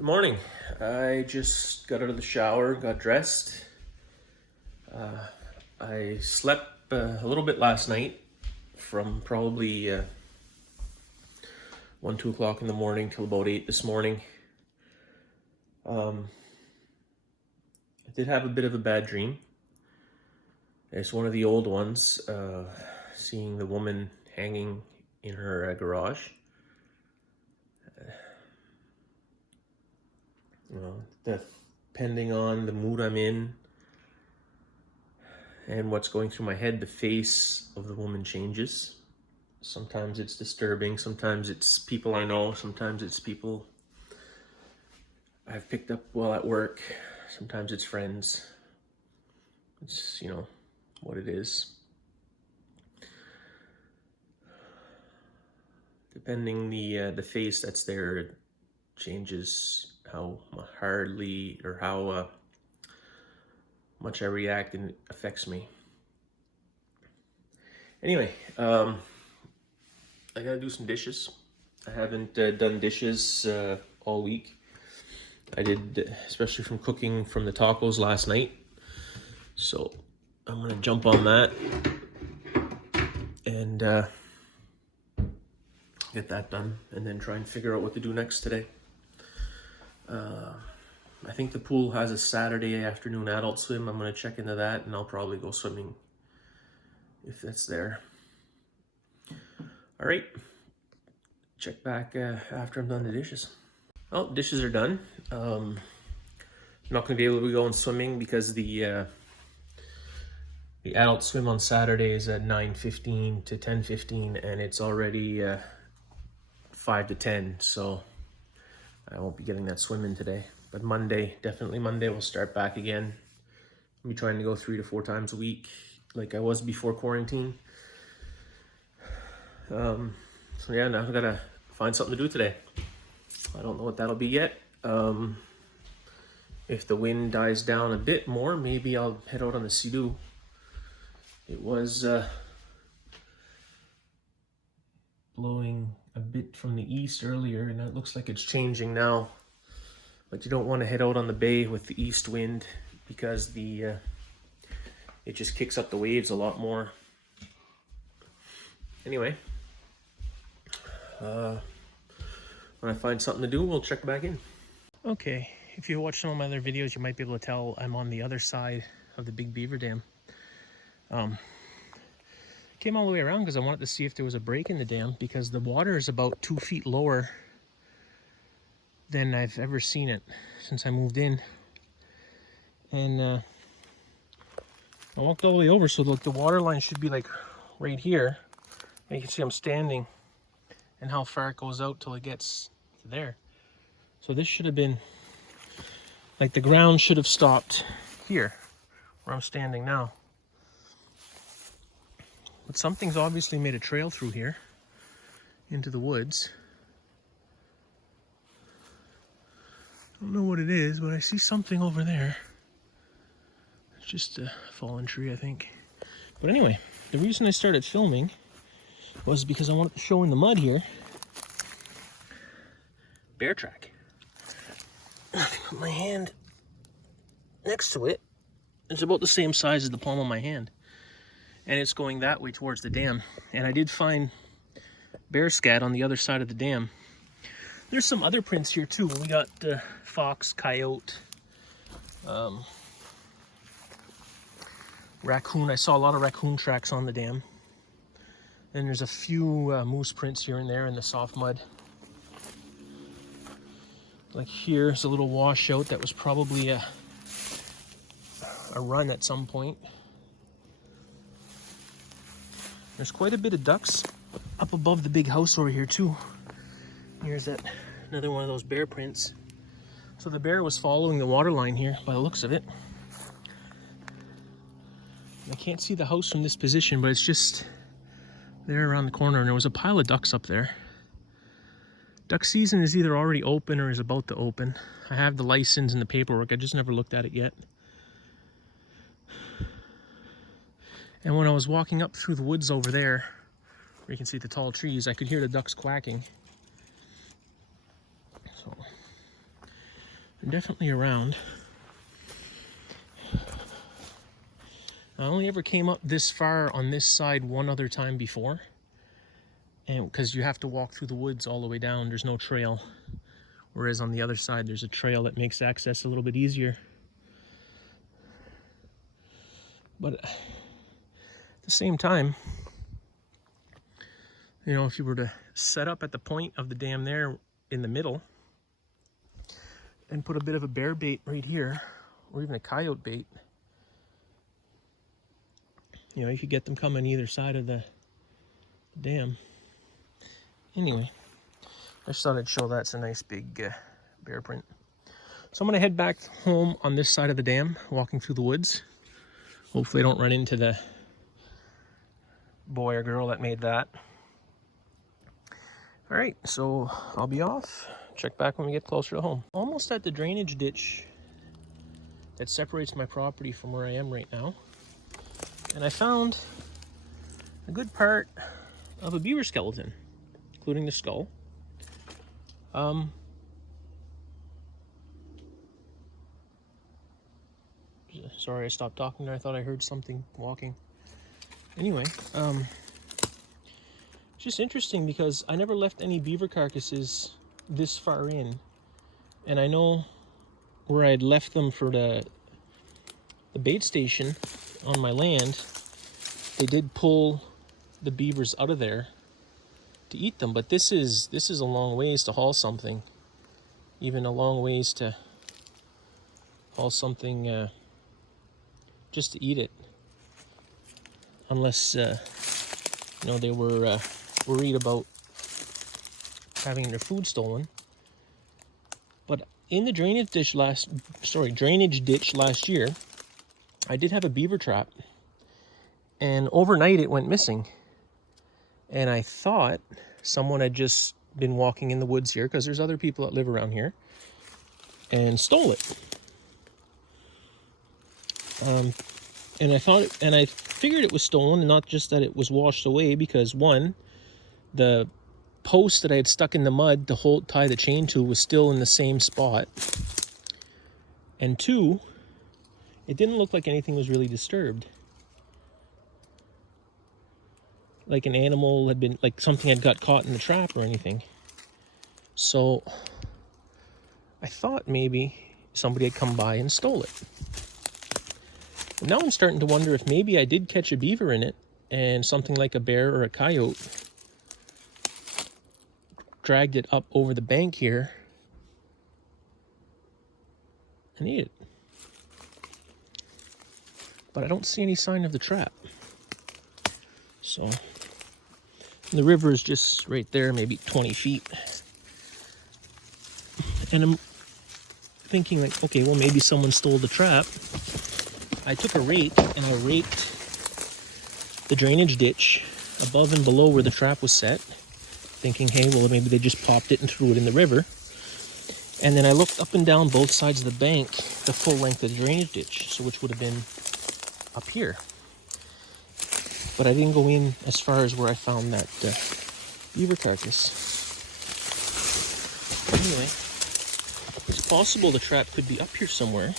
Good morning. I just got out of the shower, got dressed. I slept a little bit last night from probably 1, 2 o'clock in the morning till about 8 this morning. I did have a bit of a bad dream. It's one of the old ones, seeing the woman hanging in her garage. Depending on the mood I'm in and what's going through my head, the face of the woman changes. Sometimes it's disturbing, sometimes it's people I know, sometimes it's people I've picked up while at work, sometimes it's friends. It's, what it is. Depending the face that's there, it changes how hardly or how much I react, and it affects me. Anyway, I gotta do some dishes. I haven't done dishes all week. I did, especially from cooking from the tacos last night. So I'm gonna jump on that and get that done, and then try and figure out what to do next today. I think the pool has a Saturday afternoon adult swim. I'm going to check into that, and I'll probably go swimming if that's there. All right, check back after I'm done the dishes. Oh, dishes are done. I'm not going to be able to go and swimming because the adult swim on Saturday is at 9:15 to 10:15, and it's already 5 to 10, so I won't be getting that swim in today. But definitely Monday, we'll start back again. I'll be trying to go 3 to 4 times a week like I was before quarantine. So yeah, now I've got to find something to do today. I don't know what that'll be yet. If the wind dies down a bit more, maybe I'll head out on the Sea-Doo. It was blowing a bit from the east earlier, and it looks like it's changing now. But you don't want to head out on the bay with the east wind because it just kicks up the waves a lot more. Anyway, when I find something to do, we'll check back in. Okay, if you watch some of my other videos, you might be able to tell I'm on the other side of the Big Beaver Dam. Came all the way around because I wanted to see if there was a break in the dam, because the water is about 2 feet lower than I've ever seen it since I moved in. And I walked all the way over, so look, the water line should be like right here. And you can see I'm standing and how far it goes out till it gets to there. So this should have been, like, the ground should have stopped here where I'm standing now. But something's obviously made a trail through here into the woods. I don't know what it is, but I see something over there. It's just a fallen tree, I think. But anyway, the reason I started filming was because I wanted to show in the mud here. Bear track. I put my hand next to it. It's about the same size as the palm of my hand. And it's going that way towards the dam. And I did find bear scat on the other side of the dam. There's some other prints here too. We got fox, coyote, raccoon. I saw a lot of raccoon tracks on the dam. And there's a few moose prints here and there in the soft mud. Like here's a little washout that was probably a run at some point. There's quite a bit of ducks up above the big house over here too. Here's another one of those bear prints. So the bear was following the water line here by the looks of it. I can't see the house from this position, but it's just there around the corner, and there was a pile of ducks up there. Duck season is either already open or is about to open. I have the license and the paperwork, I just never looked at it yet. And when I was walking up through the woods over there, where you can see the tall trees, I could hear the ducks quacking. So definitely around. I only ever came up this far on this side one other time before. And because you have to walk through the woods all the way down, there's no trail. Whereas on the other side, there's a trail that makes access a little bit easier. But at the same time, you know, if you were to set up at the point of the dam there in the middle and put a bit of a bear bait right here, or even a coyote bait, you know, you could get them coming either side of the dam. Anyway, I just thought I'd show that's a nice big bear print. So I'm going to head back home on this side of the dam, walking through the woods. Hopefully I don't run into the boy or girl that made that. All right, so I'll be off. Check back when we get closer to home. Almost at the drainage ditch that separates my property from where I am right now. And I found a good part of a beaver skeleton, including the skull. Sorry, I stopped talking there. I thought I heard something walking. Anyway, it's just interesting because I never left any beaver carcasses this far in. And I know where I had left them for the bait station on my land, they did pull the beavers out of there to eat them. But this is a long ways to haul something. Even a long ways to haul something just to eat it. Unless, you know, they were worried about having their food stolen. But in the drainage ditch last year, I did have a beaver trap. And overnight it went missing. And I thought someone had just been walking in the woods here, because there's other people that live around here, and stole it. And I figured it was stolen, and not just that it was washed away, because one, the post that I had stuck in the mud to tie the chain to was still in the same spot. And two, it didn't look like anything was really disturbed. Like an animal had been, like something had got caught in the trap or anything. So I thought maybe somebody had come by and stole it. And now I'm starting to wonder if maybe I did catch a beaver in it, and something like a bear or a coyote dragged it up over the bank here and ate it. But I don't see any sign of the trap. So the river is just right there, maybe 20 feet. And I'm thinking like, okay, well, maybe someone stole the trap. I took a rake and I raked the drainage ditch above and below where the trap was set, thinking, hey, well, maybe they just popped it and threw it in the river. And then I looked up and down both sides of the bank, the full length of the drainage ditch, so which would have been up here. But I didn't go in as far as where I found that beaver carcass. Anyway, it's possible the trap could be up here somewhere.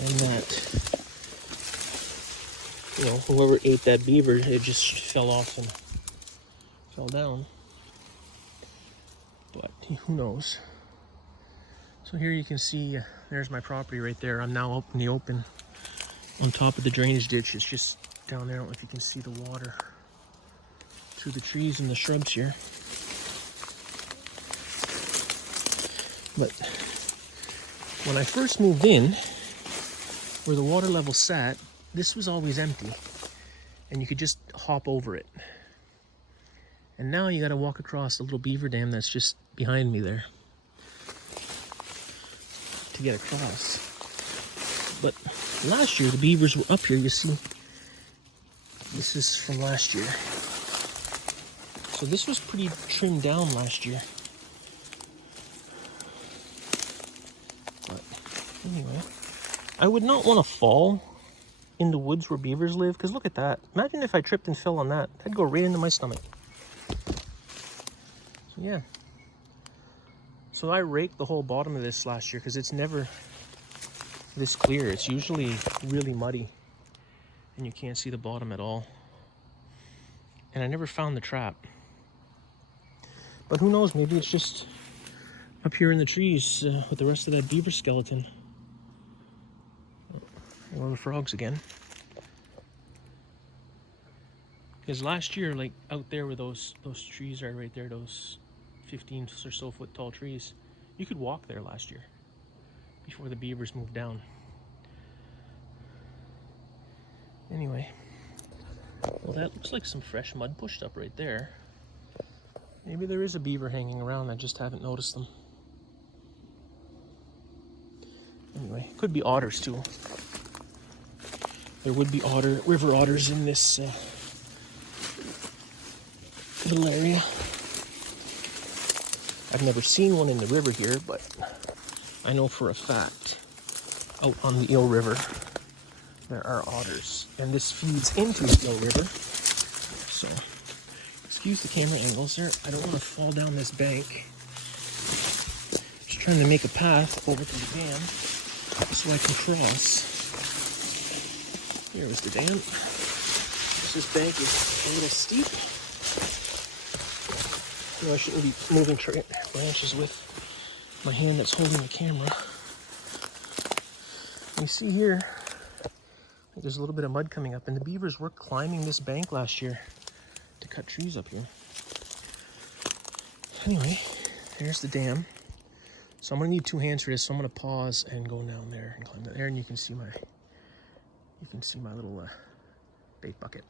And that, you know, whoever ate that beaver, it just fell off and fell down. But who knows? So here you can see, there's my property right there. I'm now up in the open on top of the drainage ditch. It's just down there. I don't know if you can see the water through the trees and the shrubs here. But when I first moved in, where the water level sat, this was always empty, and you could just hop over it. And now you got to walk across the little beaver dam that's just behind me there to get across. But last year the beavers were up here. You see, this is from last year. So this was pretty trimmed down last year. But anyway, I would not want to fall in the woods where beavers live, because look at that. Imagine if I tripped and fell on that. That'd go right into my stomach. So yeah. So I raked the whole bottom of this last year because it's never this clear. It's usually really muddy and you can't see the bottom at all. And I never found the trap. But who knows, maybe it's just up here in the trees with the rest of that beaver skeleton. Well, the frogs again. Because last year, like out there where those trees are right there, those 15 or so foot tall trees, you could walk there last year before the beavers moved down. Anyway, well, that looks like some fresh mud pushed up right there. Maybe there is a beaver hanging around, I just haven't noticed them. Anyway, could be otters too. There would be river otters in this little area. I've never seen one in the river here, but I know for a fact out on the Eel River there are otters, and this feeds into the Eel River. So, excuse the camera angles there. I don't want to fall down this bank. Just trying to make a path over to the dam so I can cross. Here is the dam. This bank is a little steep. I shouldn't be moving branches with my hand that's holding the camera. You see here, there's a little bit of mud coming up, and the beavers were climbing this bank last year to cut trees up here. Anyway, there's the dam. So I'm gonna need 2 hands for this, so I'm gonna pause and go down there and climb down there, and you can see my little bait bucket.